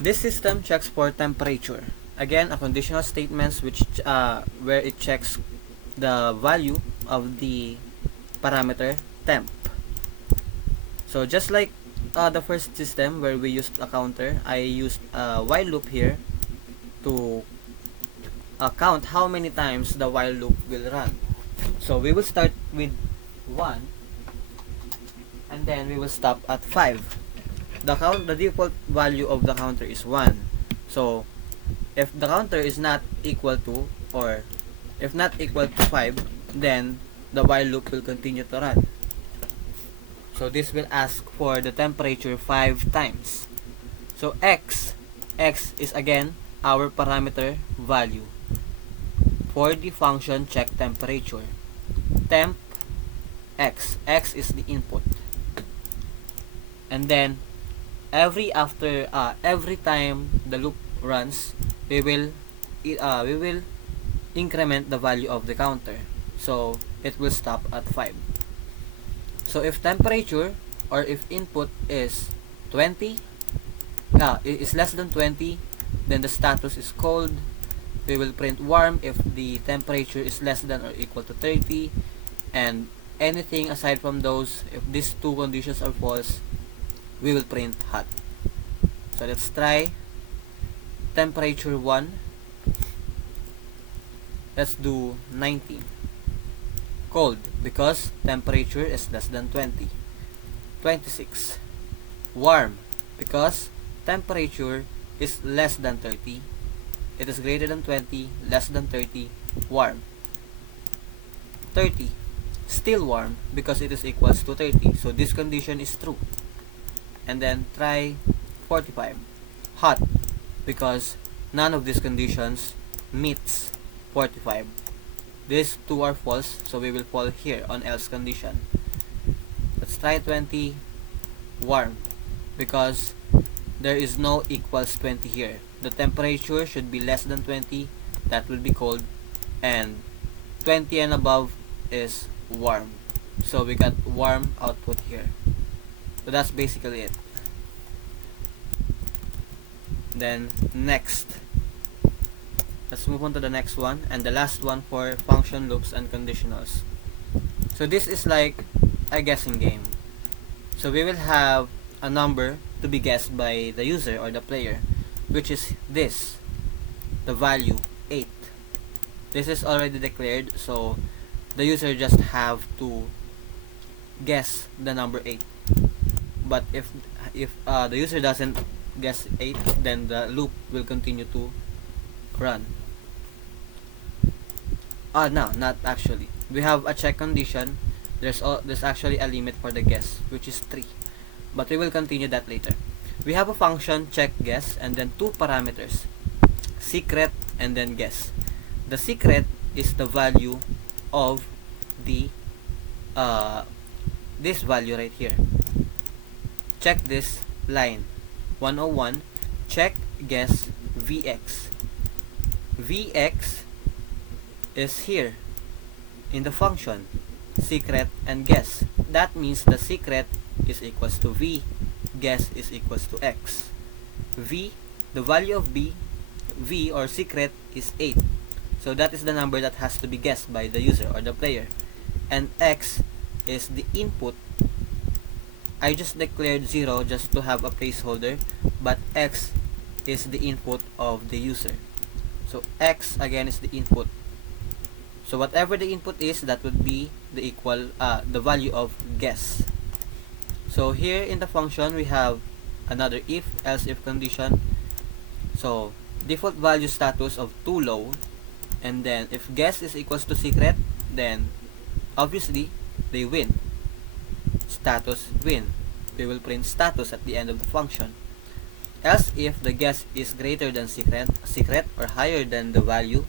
This system checks for temperature. Again, a conditional statements which where it checks the value of the parameter temp. So just like the first system where we used a counter, I used a while loop here to count how many times the while loop will run. So we will start with 1 and then we will stop at 5. The default value of the counter is 1. So if the counter is not equal to, or if not equal to 5, then the while loop will continue to run. So this will ask for the temperature 5 times. So x is again our parameter value for the function check temperature. Temp x is the input. And then every time the loop runs, we will increment the value of the counter. So it will stop at 5. So if temperature or if input is 20, is less than 20, then the status is cold. We will print warm if the temperature is less than or equal to 30, and anything aside from those, if these two conditions are false, we will print hot. So let's try temperature 1. Let's do 19. Cold because temperature is less than 20. 26. Warm because temperature is less than 30. It is greater than 20, less than 30, warm. 30. Still warm because it is equals to 30. So this condition is true. And then try 45. Hot because none of these conditions meets 45. These two are false, so we will fall here on else condition. Let's try 20. Warm because there is no equals 20 here. The temperature should be less than 20, that will be cold, and 20 and above is warm. So we got warm output here. So that's basically it. Then next, let's move on to the next one, and the last one for function loops and conditionals. So this is like a guessing game. So we will have a number to be guessed by the user or the player, which is this, the value 8. This is already declared, so the user just have to guess the number 8. But if the user doesn't guess 8, then the loop will continue to run. No, not actually. We have a check condition. There's actually a limit for the guess, which is 3. But we will continue that later. We have a function check guess and then two parameters, secret and then guess. The secret is the value of the this value right here. Check this line 101, check guess vx. Vx is here in the function secret and guess. That means the secret is equals to v, guess is equals to x. V, the value of v or secret is 8. So that is the number that has to be guessed by the user or the player. And x is the input. I just declared 0 just to have a placeholder, but x is the input of the user. So x again is the input. So whatever the input is, that would be the the value of guess. So here in the function we have another if else if condition. So default value status of too low, and then if guess is equals to secret, then obviously they win. Status win. We will print status at the end of the function. Else if the guess is greater than secret or higher than the value,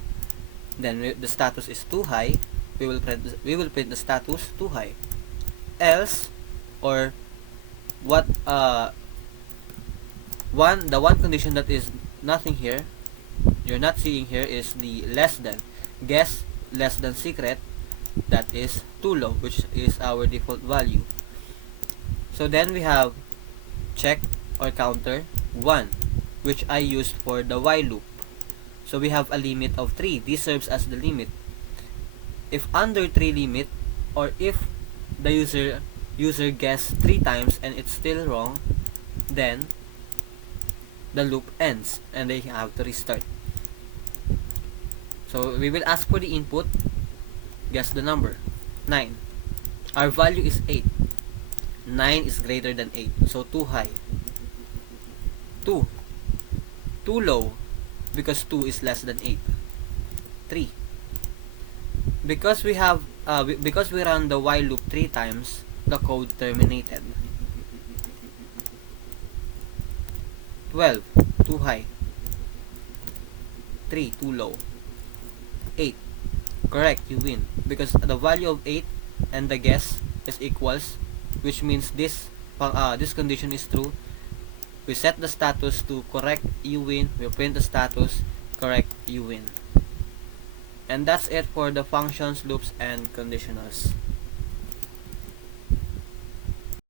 then the status is too high. We will print the status too high. Else, or what the one condition that is nothing here, you're not seeing here, is the less than. Guess less than secret, that is too low, which is our default value. So then we have check or counter 1. which I used for the while loop. So we have a limit of 3. This serves as the limit. If under 3 limit, or if the user guessed 3 times and it's still wrong, then the loop ends and they have to restart. So we will ask for the input. Guess the number. 9. Our value is 8. 9 is greater than 8, so too high. 2. Too low, because 2 is less than 8. 3. Because we run the while loop 3 times, the code terminated. 12. Too high. 3. Too low. 8. Correct, you win. Because the value of 8 and the guess is equals, which means this condition is true. We set the status to correct, you win. We print the status, correct, you win. And that's it for the functions, loops, and conditionals.